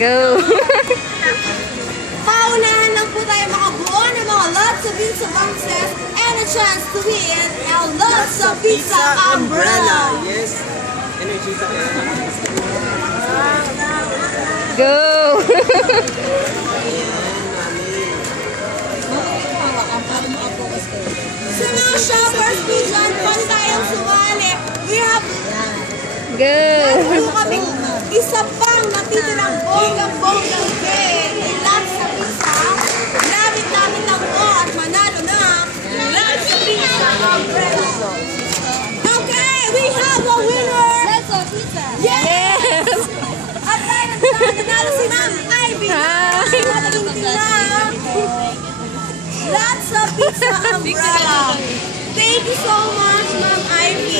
Go! Paunahan lang po tayo makabuo ng mga lots of pizza boxes and a chance to win a lots of pizza umbrella. Yes. Energy sa Go! Sa mga shoppers po dyan, pwede tayong sumali. We have Go! kami isa pang natitirang bonggang-bonggang cake. Lots of pizza. Lapit-lapit lang po at manalo na lots of pizza umbrella. Okay, we have a winner. Lots of pizza. Yes! At dahil nanalo si Ma'am Ivy. Naging na lots of pizza umbrella. Thank you so much, Ma'am Ivy.